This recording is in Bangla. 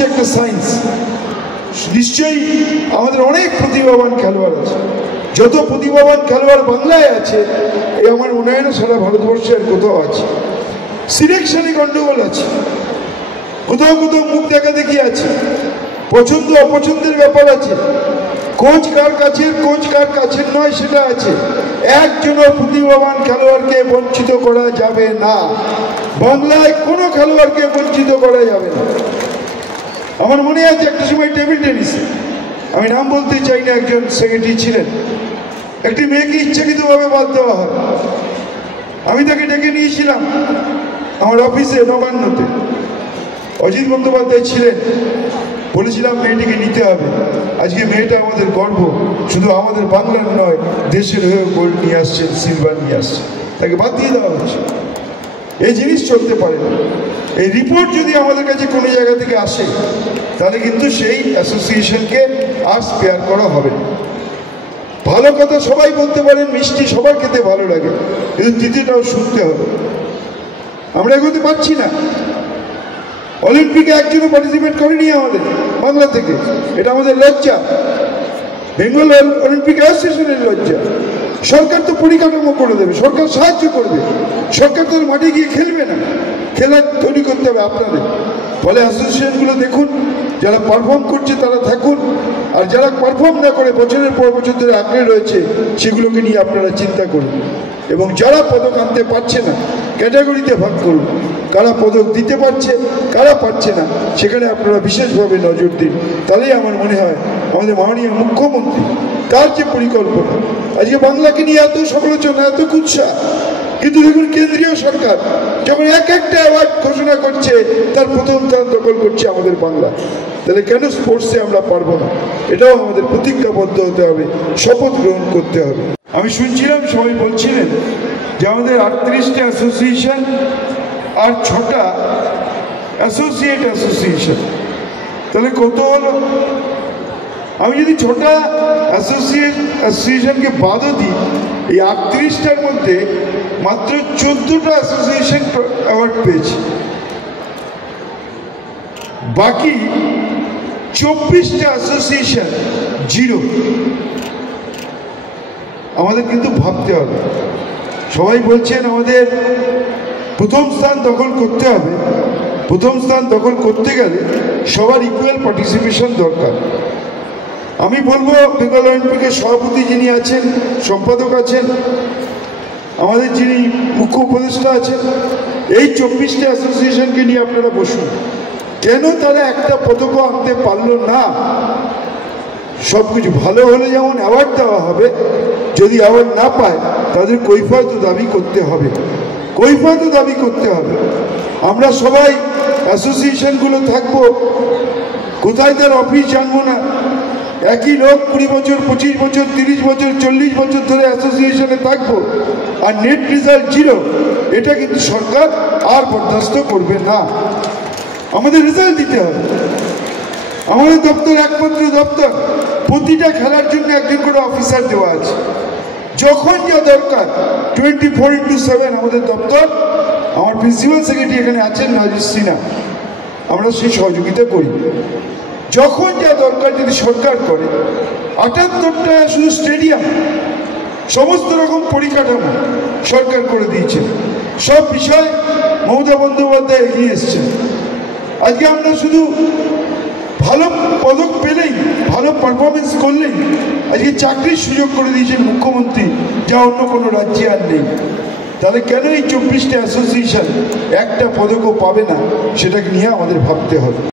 হচ্ছে একটা সায়েন্স। নিশ্চয়ই আমাদের অনেক প্রতিভাবান খেলোয়াড় আছে, যত প্রতিভাবান খেলোয়াড় বাংলায় আছে এই আমার মনে হয় না সারা ভারতবর্ষে আর কোথাও আছে। সিলেকশনে গন্ডগোল আছে, কোথাও কোথাও মুখ দেখা দেখি আছে, পছন্দ অপছন্দের ব্যাপার আছে, কোচ কার কাছের নয় সেটা আছে। একজনও প্রতিভাবান খেলোয়াড়কে বঞ্চিত করা যাবে না, বাংলায় কোনো খেলোয়াড়কে বঞ্চিত করা যাবে না। আমার মনে আছে একটা সময় টেবিল টেনিসে, আমি নাম বলতে চাই না, একজন সেক্রেটারি ছিলেন, একটি মেয়েকে ইচ্ছাকৃতভাবে বাদ দেওয়া হয়। আমি তাকে ডেকে নিয়েছিলাম আমার অফিসে নবান্নতে, অজিত বন্দ্যোপাধ্যায় ছিলেন, বলেছিলাম মেয়েটিকে নিতে হবে। আজকে মেয়েটা আমাদের গর্ব, শুধু আমাদের বাংলার নয় দেশের হয়ে গোল্ড নিয়ে আসছেন, সিলভার নিয়ে আসছেন, তাকে বাদ দিয়ে দেওয়া হচ্ছে। এই জিনিস চলতে পারে না। এই রিপোর্ট যদি আমাদের কাছে কোনো জায়গা থেকে আসে তাহলে কিন্তু সেই অ্যাসোসিয়েশনকে আর স্পেয়ার করা হবে না। ভালো কথা সবাই বলতে পারেন, মিষ্টি সবার খেতে ভালো লাগে, কিন্তু তৃতীয়টাও শুনতে হবে। আমরা এগোতে পারছি না। অলিম্পিকে একজনও পার্টিসিপেট করেনি আমাদের বাংলা থেকে, এটা আমাদের লজ্জা। বেঙ্গল অলিম্পিক অ্যাসোসিয়েশনের লজ্জা। সরকার তো পরিকাঠামো করে দেবে, সরকার সাহায্য করবে, সরকার তো মাঠে গিয়ে খেলবে না, খেলার তৈরি করতে হবে আপনাদের। ফলে অ্যাসোসিয়েশনগুলো দেখুন, যারা পারফর্ম করছে তারা থাকুন, আর যারা পারফর্ম না করে বছরের পর বছর ধরে আঁকড়ে রয়েছে সেগুলোকে নিয়ে আপনারা চিন্তা করুন। এবং যারা পদক আনতে পারছে না ক্যাটাগরিতে ভাগ করুন, কারা পদক দিতে পারছে কারা পারছে না সেখানে আপনারা বিশেষভাবে নজর দিন। তাহলেই আমার মনে হয় আমাদের মাননীয় মুখ্যমন্ত্রী তার যে পরিকল্পনা, আজকে বাংলাকে নিয়ে এত সমালোচনা, এত কুৎসা, কিন্তু দেখুন কেন্দ্রীয় সরকার যখন একটা অ্যাওয়ার্ড ঘোষণা করছে তার প্রথম স্থান দখল করছে আমাদের বাংলা। তাহলে কেন স্পোর্টসে আমরা পারবো না? এটাও আমাদের প্রতিজ্ঞাবদ্ধ হতে হবে, শপথ গ্রহণ করতে হবে। আমি শুনছিলাম সবাই বলছিলেন যে আমাদের 38টা অ্যাসোসিয়েশন আর 6টা অ্যাসোসিয়েট অ্যাসোসিয়েশন, তাহলে কত হলো? আমি যদি 6টা অ্যাসোসিয়েশনকে বাদও দিই, এই 38টার মধ্যে মাত্র 14টা অ্যাসোসিয়েশন অ্যাওয়ার্ড পেয়েছে, বাকি 24টা অ্যাসোসিয়েশন জিরো। আমাদের কিন্তু ভাবতে হবে। সবাই বলছেন আমাদের প্রথম স্থান দখল করতে হবে, প্রথম স্থান দখল করতে গেলে সবার ইকুয়াল পার্টিসিপেশন দরকার। আমি বলবো বেঙ্গল অলিম্পিকের সভাপতি যিনি আছেন, সম্পাদক আছেন, আমাদের যিনি মুখ্য উপদেষ্টা আছেন, এই 24টা অ্যাসোসিয়েশনকে নিয়ে আপনারা বসুন। কেন তারা একটা পদকও আনতে পারলো না? সব কিছু ভালো হলে যেমন অ্যাওয়ার্ড দেওয়া হবে, যদি অ্যাওয়ার্ড না পায় তাদের কৈফিয়ত দাবি করতে হবে, কৈফিয়ত দাবি করতে হবে। আমরা সবাই অ্যাসোসিয়েশনগুলো থাকবো, কোথায় তার অফিস জানবো না, একই লোক 20 বছর 25 বছর 30 বছর 40 বছর ধরে অ্যাসোসিয়েশনে থাকবো আর নেট রেজাল্ট জিরো, এটা কিন্তু সরকার আর বরদাস্ত করবে না। আমাদের রেজাল্ট দিতে হবে। আমাদের দপ্তর একমাত্র দপ্তর, প্রতিটা খেলার জন্য একজন করে অফিসার দেওয়া আছে, যখন যা দরকার 24x7 আমাদের দপ্তর। আমার প্রিন্সিপাল সেক্রেটারি এখানে আছেন রাজেশ সিনহা, আমরা সেই সহযোগিতা করি। যখন যা দরকার যদি সরকার করে, 78টা শুধু স্টেডিয়াম, সমস্ত রকম পরিকাঠামো সরকার করে দিয়েছে, সব বিষয় মমতা বন্দ্যোপাধ্যায় এগিয়ে এসছেন। আজকে আমরা শুধু ভালো পদক পেলেই, ভালো পারফরমেন্স করলেই আজকে চাকরির সুযোগ করে দিয়েছেন মুখ্যমন্ত্রী, যা অন্য কোনো রাজ্যে আর নেই। তাহলে কেন এই 24টা অ্যাসোসিয়েশন একটা পদকও পাবে না, সেটাকে নিয়ে আমাদের ভাবতে হবে।